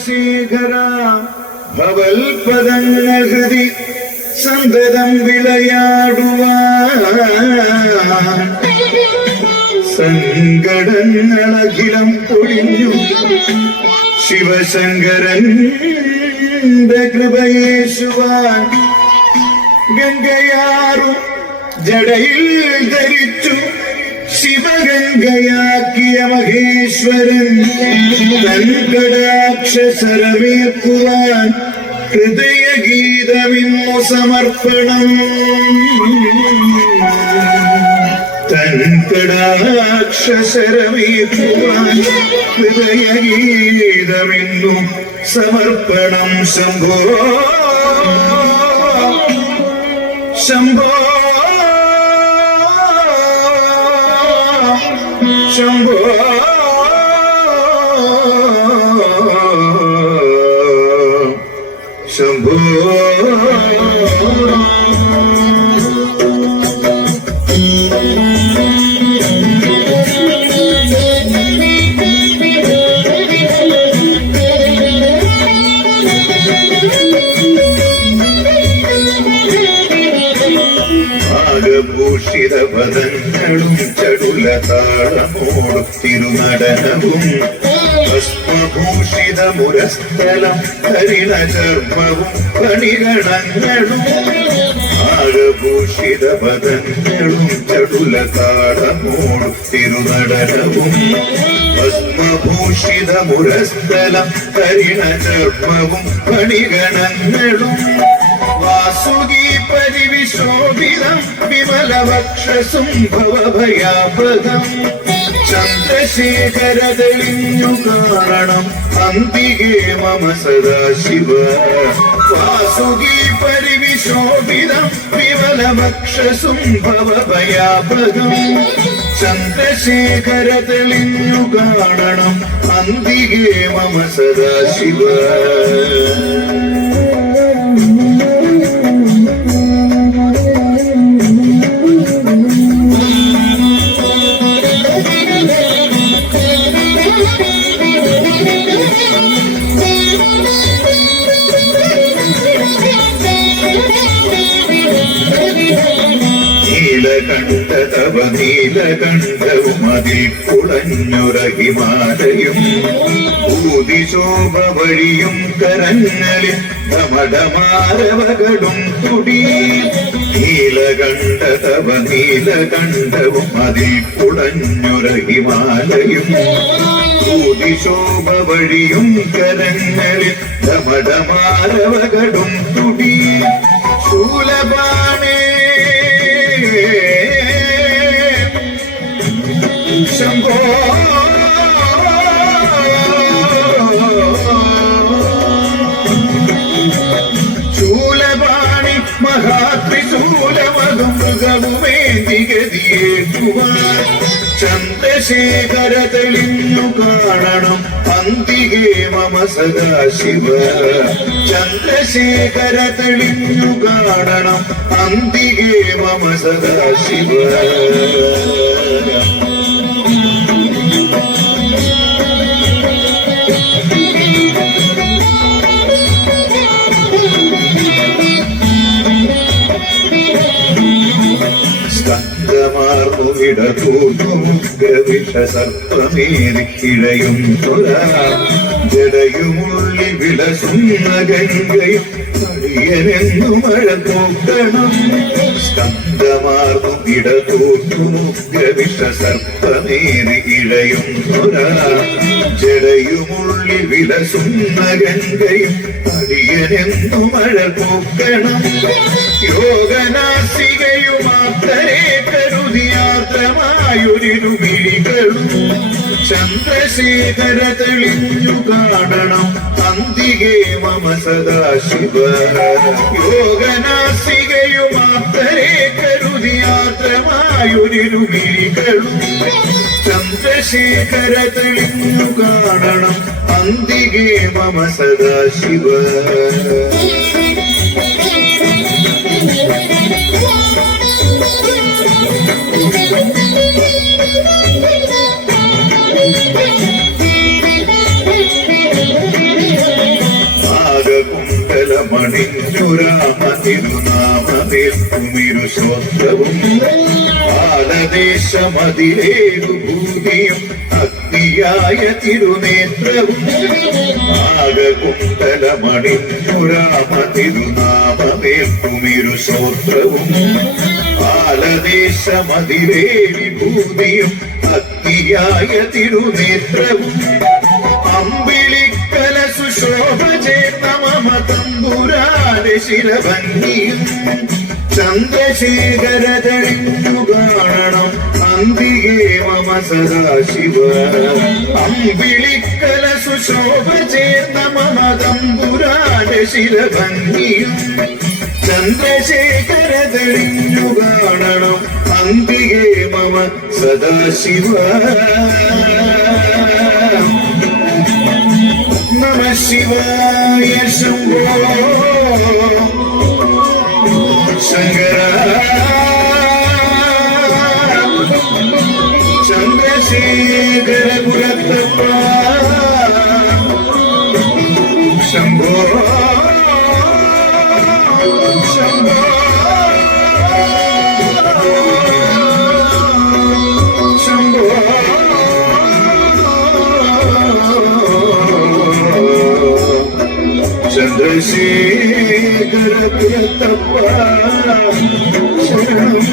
ചന്ദ്രശേഖര ഭവൽപദങ്ങൾ സന്തതം വിളയാടുവാൻ. സങ്കടങ്ങളഖിലം പൊഴിഞ്ഞു ശിവശങ്കരൻ കൃപയേശുവാൻ. ഗംഗയാറും ജടയിൽ ധരിച്ചു ശിവഗംഗയാക്കിയ മഹേശ്വരൻ തൻകടാക്ഷരമേക്കുവാൻ ഹൃദയഗീതമിന്നു സമർപ്പണം. തൻകടാക്ഷരമേക്കുവാൻ ഹൃദയഗീതമിന്നു സമർപ്പണം. ശംഭോ ശംഭോ. ശംഭോ. ശംഭോ. ആകഭൂഷിതപദങ്ങളും ചടുല താളമോടും തിരുനടനവും. ഭസ്മഭൂഷിതമുരസ്ഥലം ഹരിണ ചർമ്മവും പണിഗണങ്ങളും ആകഭൂഷിതപദങ്ങളും ചടുല താളമോടും തിരുനടനവും. ഭസ്മഭൂഷിതമുരസ്ഥലം ഹരിണ ചർമ്മവും പണിഗണങ്ങളും വാസുകി പരിവിശോഭിതം വിമലവക്ഷസും ഭവഭയാപകം ചന്ദ്രശേഖര തെളിഞ്ഞു കാരണം അന്തികേ മമ സദാശിവ. വാസുകി പരിവിശോഭിതം വിമലവക്ഷസും ഭവഭയാപകം ചന്ദ്രശേഖര തെളിഞ്ഞു കാരണം അന്തികേ മമ സദാശിവ. Thank you. നീലകണ്ഠ തവ നീലകണ്ഠവും അതിൽ കുളഞ്ഞുറ ഹിമാലയും ഊതിശോഭ വഴിയും കരങ്ങളിൽ ധമടമാരവകളും തുടി. നീലകണ്ഠ തവ നീലകണ്ഠവും അതിൽ കുളഞ്ഞുറ ഹിമാലയും ഊതിശോഭ വഴിയും കരങ്ങളിൽ ധമടമാരവകളും തുടി. ശൂലപാണേ മഹാത്രിശൂലമതും മൃഗവുമേന്തികതിയേക്കുവാൻ ചന്ദ്രശേഖര തെളിഞ്ഞു കാണണം. അന്തികേ മമ സദാശിവ. ചന്ദ്രശേഖര തെളിഞ്ഞു കാണണം. അന്തികേ മമ സദാശിവ. സ്കന്ധമാർന്നുവിടതൂർന്നുവിഷസർപ്പമേരിക്കിഴയും ജടയുമുള്ളി വിളസുന്ന ഗംഗയും ഇഴയും ജടയുമുള്ളി വിലസുന്ന ഗംഗയും മഴ പോക്കണം യോഗനാസികയുമാത്രേ കരുതിയാത്രമായൊരു വിളികളും ചന്ദ്രശേഖര തെളിഞ്ഞു കാണണം. അന്തികേ മമ സദാശിവ യോഗനാസികയുമാത്രേ കരുതിയാത്രമായൊരു വിളികളും ചന്ദ്രശേഖര തെളിഞ്ഞു കാണണം. അന്തികേ മമ സദാശിവ രാമ തിരുനാമമേൽക്കുമിരു ശ്രോത്രവും ആലദേശമതിലേകു ഭൂതിയും അഗ്നിയായ തിരുനേത്രവും ആകകുണ്ടലമണിഞ്ഞു രാമ തിരുനാമമേൽക്കുമിരു ശ്രോത്രവും ആലദേശമതിലേവി ഭൂതിയും അഗ്നിയായ തിരുനേത്രവും തമ്പുരാന്റെ ശിരഭംഗിയും ചന്ദ്രശേഖരതഴിഞ്ഞു കാണണം അന്തികേ മമ സദാശിവ. അമ്പിളിക്കല സുശോഭ ചേർന്ന മമ തമ്പുരാന്റെ ശിരഭംഗിയും ചന്ദ്രശേഖരതഴിഞ്ഞു കാണണം അന്തികേ മമ സദാശിവ. നമ ശിവായ ശംഭോ. ശങ്കര. ചന്ദ്രശേഖര ശംഭോ ചന്ദ്രശേഖര പുരത്തപ്പ ശരണം